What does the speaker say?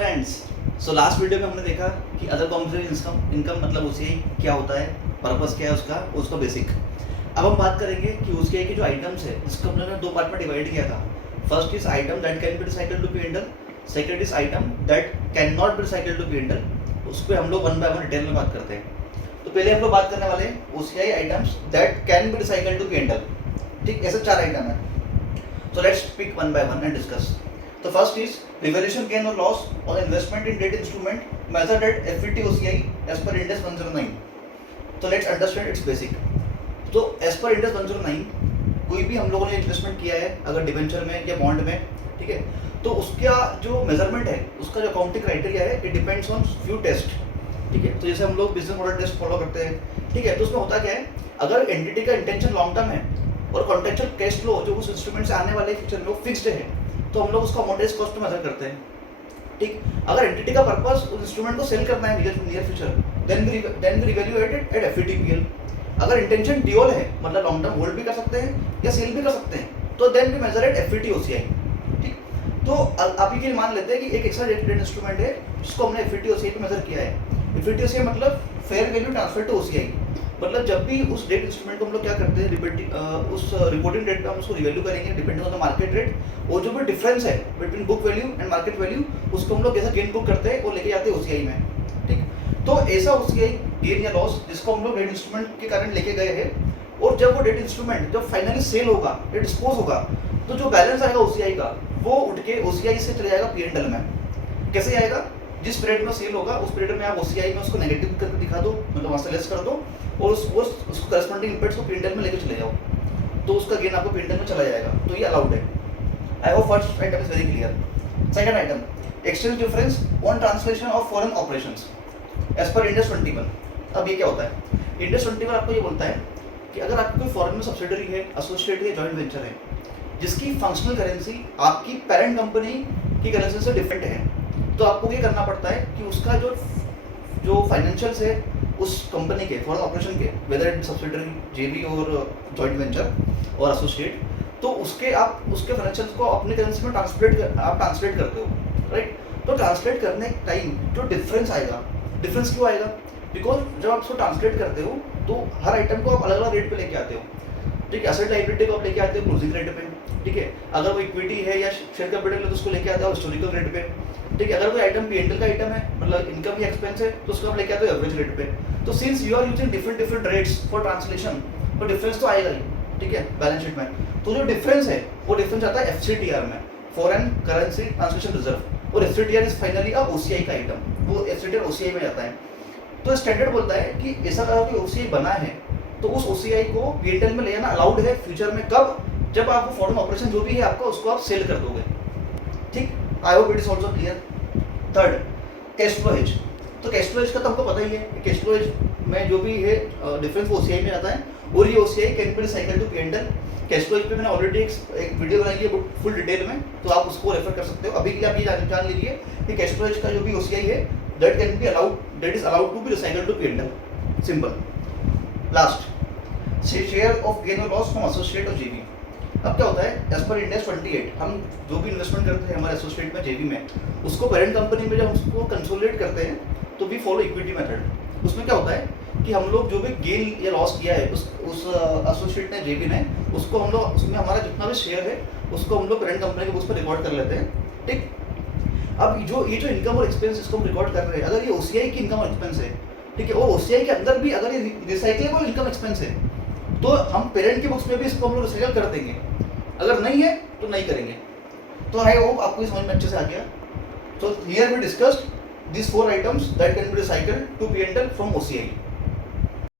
Friends, so last video में हमने देखा कि अदर कॉम्प्रेहेंसिव इनकम मतलब ओसीआई क्या होता है, पर्पस क्या है उसका बेसिक। अब हम बात करेंगे कि ओसीआई के जो आइटम्स है जिसको हमने दो पार्ट में डिवाइड किया था। First is item that can be recycled to P and L, second is item that can not be recycled to P and L. उस पर हम लोग वन बाय वन डिटेल में बात करते हैं। तो पहले हम लोग बात करने वाले OCI items that can be recycled to P and L. ठीक, ऐसे 4 आइटम है। So let's pick one by one and discuss. The first is revaluation gain or loss on investment in debt instrument measured at FVT OCI as per Ind AS 109. So let's understand its basic. तो as per Ind AS 109 कोई भी हम लोगों ने investment किया है अगर debenture में या बॉन्ड में, ठीक है, तो उसका जो मेजरमेंट है, उसका जो अकाउंटिंग क्राइटेरिया है, it depends on few test. ठीक है, तो जैसे हम लोग बिजनेस मॉडल टेस्ट फॉलो करते हैं, ठीक है, तो उसमें होता क्या है, अगर एंटिटी का इंटेंशन लॉन्ग टर्म है और कॉन्ट्रेक्चुअल कैश फ्लो जो उस इंस्ट्रूमेंट से आने वाले फ्यूचर में फिक्स्ड है, तो हम लोग उसका अमोर्टाइज कॉस्ट में मेजर करते हैं। ठीक, अगर एंटिटी का पर्पस उस इंस्ट्रूमेंट को सेल करना है near future, then we revaluate it at FVTPL. अगर इंटेंशन ड्यूअल है, मतलब लॉन्ग टर्म होल्ड भी कर सकते हैं या सेल भी कर सकते हैं, तो then we measure at FVT OCI. ठीक, तो आप ये मान लेते हैं कि एक एक्स्ट्रा डेट इंस्ट्रूमेंट है जिसको हमने एफवीटी ओसीआई पे मेजर किया है। एफवीटी ओसीआई मतलब fair value transfer to OCI, मतलब जब भी उस डेट इंस्ट्रूमेंट को हम लोग क्या करते हैं, उस रिपोर्टिंग डेट पे हम उसको रिवैल्यू करेंगे depending on the market rate, और जो भी डिफरेंस है between book value and market value, उसको हम लोग कैसे गेन बुक करते हैं, वो लेके जाते हैं ओसीआई में। ठीक, तो ऐसा ओसीआई गेन या लॉस जिसको हम लोग डेट इंस्ट्रूमेंट के कारण लेके गए हैं, और जब वो डेट इंस्ट्रूमेंट जब फाइनली सेल होगा या डिस्पोज होगा, तो जो बैलेंस आएगा ओसीआई का, वो उठ के ओसीआई से चले जाएगा पी&ल में। कैसे आएगा, जिस पीरियड में सेल होगा उस पीरियड में आप ओसीआई में उसको नेगेटिव करके दिखा दो, मतलब वहाँ से लेस कर दो, और उसको करस्पॉन्डिंग इम्पैक्ट को पी&ल में लेके चले जाओ, तो उसका गेन आपको पी&ल में चला जाएगा। तो ये अलाउड है। I hope first item is very clear. Second item, exchange difference on translation of foreign operations as per Ind AS 21। अब ये क्या होता है, Ind AS 21 आपको ये बोलता है कि अगर आपकी कोई फॉरेन में सब्सिडरी है, एसोसिएट है, जॉइंट वेंचर है, जिसकी फंक्शनल करेंसी आपकी पेरेंट कंपनी की करेंसी से डिफरेंट है, तो आपको ये करना पड़ता है कि उसका जो फाइनेंशियल्स है उस कंपनी के फॉरेन ऑपरेशन के, वेदर इट सब्सिडरी, जेवी और जॉइंट वेंचर और एसोसिएट, तो उसके फाइनेंशियल्स को अपनी करेंसी में ट्रांसलेट करते हो, राइट। तो ट्रांसलेट करने टाइम जो डिफरेंस आएगा, डिफरेंस क्यों आएगा, बिकॉज जब आप उसको ट्रांसलेट करते हो तो हर आइटम को आप अलग अलग रेट पे लेके आते हो। ठीक है, एसेट लायबिलिटी को आप लेके आते हो क्लोजिंग रेट पे, ठीक है, अगर वो इक्विटी है या शेयर कैपिटल है तो उसको लेके आते हो हिस्टोरिकल रेट पे, ठीक है, अगर कोई आइटम पी&ल का आइटम है, मतलब इनकम या एक्सपेंस है, तो उसको आप लेके आते हो एवरेज रेट पे। तो since you are using different rates for translation, तो डिफरेंस तो आएगा ही, ठीक है, बैलेंस शीट में। तो जो डिफरेंस है वो डिफरेंस आता है एफसीटीआर में, फॉरेन करेंसी ट्रांसलेशन रिजर्व, और FCTR is finally a OCI का आइटम, वो एफसीटीआर ओसीआई में जाता है। तो स्टैंडर्ड बोलता है कि ऐसा अगर कोई ओसीआई बना है तो उस ओसीआई को पी&ल में ले जाना अलाउड है फ्यूचर में। कब, जब आप फॉरेन ऑपरेशन जो भी है आपका, उसको आप सेल कर दोगे। ठीक, I hope it is also clear. Third, cash flow hedge. तो कैश फ्लो हेज का तो हमको पता ही है, कैश फ्लो हेज में जो भी है डिफरेंस वो ओसीआई में आता है, और ये OCI can be recycled to P and L. Cash flow hedge पे मैंने ऑलरेडी एक वीडियो बनाई है फुल डिटेल में, तो आप उसको रेफर कर सकते हो। अभी के लिए आप ये जान लीजिए कि कैश फ्लो हेज का जो भी ओसीआई है that can be allowed, that is allowed to be recycled to P and L. Simple. Last, share of gain और लॉस फ्रॉम एसोसिएट और जेवी। अब क्या होता है, एज पर Ind AS 28 हम जो भी इन्वेस्टमेंट करते हैं हमारे एसोसिएट में, जेवी में, उसको पेरेंट कंपनी में जब उसको कंसोलिडेट करते हैं तो वी फॉलो इक्विटी मेथड। उसमें क्या होता है कि हम लोग जो भी गेन या लॉस किया है उस एसोसिएट ने, जेवी ने, उसको हम लोग, उसमें हमारा जितना भी शेयर है उसको हम लोग पेरेंट कंपनी के बुक्स पर रिकॉर्ड कर लेते हैं। ठीक, अब ये जो इनकम और एक्सपेंस इसको हम रिकॉर्ड कर रहे हैं, अगर ये ओसीआई की इनकम और एक्सपेंस है, ठीक है, और ओसीआई के अंदर भी अगर ये रिसाइकलेबल इनकम एक्सपेंस है, तो हम पेरेंट की बुक्स में भी इसको हम लोग रिसाइकल कर देंगे, अगर नहीं है तो नहीं करेंगे। तो आई होप आपको समझ में अच्छे से आ गया। तो here we discussed these 4 items that can be recycled to P&L from OCI.